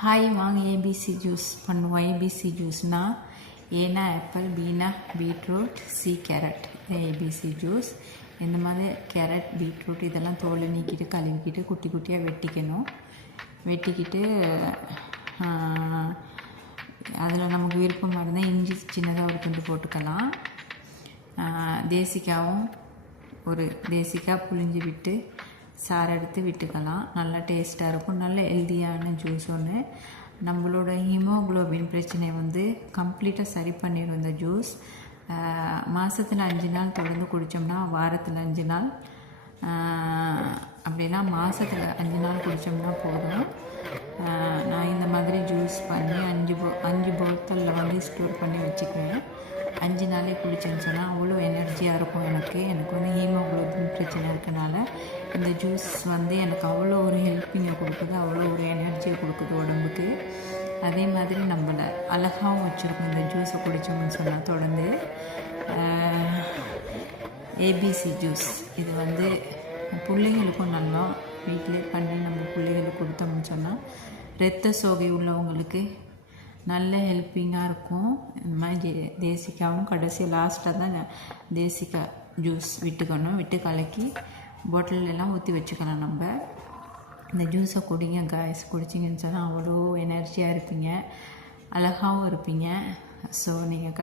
Hi வாங்க ABC juice பண்ணுவோம். ABC ஜூஸ்னால் ஏனா apple, Beena beetroot, C carrot. ABC juice இந்த மாதிரி கேரட் பீட்ரூட் இதெல்லாம் தோலை நீக்கிட்டு கழுவிக்கிட்டு குட்டி குட்டியாக வெட்டிக்கிட்டு அதில் நமக்கு விருப்பமாக இருந்தால் இஞ்சி சின்னதாக ஒரு துண்டு போட்டுக்கலாம். தேசிக்காய் புழிஞ்சு விட்டு சாறு எடுத்து விட்டுக்கலாம். நல்லா டேஸ்ட்டாக இருக்கும். நல்ல ஹெல்தியான ஜூஸ் ஒன்று. நம்மளோட ஹீமோக்ளோபின் பிரச்சனை கம்ப்ளீட்டாக சரி பண்ணிடும் இந்த ஜூஸ். மாதத்தில் 5 நாள் தொடர்ந்து குடித்தோம்னா வாரத்தில் 5 நாள், அப்படின்னா மாதத்தில் 5 நாள் குடித்தோம்னா போதும். நான் இந்த மாதிரி ஜூஸ் பண்ணி 5 போத்தலில் ஸ்டோர் பண்ணி வச்சுக்குவேன். 5 நாளே குடிச்சேன்னு சொன்னால் அவ்வளோ எனர்ஜியாக இருக்கும். எனக்கு ஹீமோக்ளோபின் பிரச்சனை இருக்கனால இந்த ஜூஸ் எனக்கு அவ்வளோ ஒரு ஹெல்ப்பிங்கை கொடுக்குது, அவ்வளோ ஒரு எனர்ஜியை கொடுக்குது உடம்புக்கு. அதே மாதிரி நம்மளை அழகாகவும் வச்சுருக்கும் இந்த ஜூஸை குடித்தோம்னு சொன்னால். தொடர்ந்து ஏபிசி ஜூஸ் இது பிள்ளைகளுக்கும் நல்லா வீட்டிலே பண்ணி நம்ம பிள்ளைகளுக்கு கொடுத்தோம்னு சொன்னால் இரத்த சோகை உள்ளவங்களுக்கு நல்ல ஹெல்ப்பிங்காக இருக்கும். இந்த மாதிரி தேசிக்காவும் கடைசி லாஸ்ட்டாக தான் தேசிக்காய் ஜூஸ் விட்டு கலக்கி பாட்டிலெல்லாம் ஊற்றி வச்சுக்கலாம். நம்ம இந்த ஜூஸை குடிங்க காய்ஸ். குடிச்சிங்கன்னு சொன்னால் அவ்வளோ எனர்ஜியாக இருப்பீங்க, அழகாகவும் இருப்பீங்க. ஸோ நீங்கள்